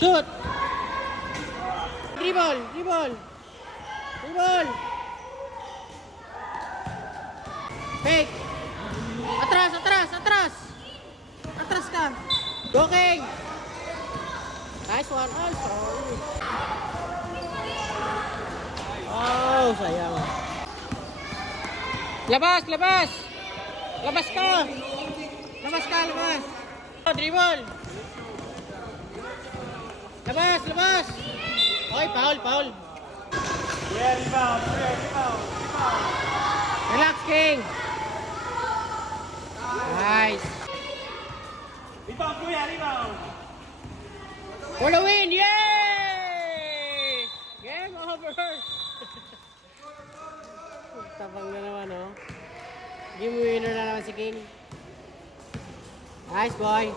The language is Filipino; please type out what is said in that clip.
Shoot! Dribble! Dribble! Dribble! Fake! Atras! Atras! Atras! Atras ka! Go, King! Nice one! Oh, sorry! Oh, sayang! Labas! Labas! Labas ka! Labas ka! Labas! Oh, dribble! Labas! Labas! Okay, foul! Foul! Yeah, rebound. Yeah, rebound. Rebound. Relax, King! Nice! Rebound, kuya, rebound. For the win! Yay! Game over! Tabang na naman, oh. Game winner na naman si King. Nice, boy!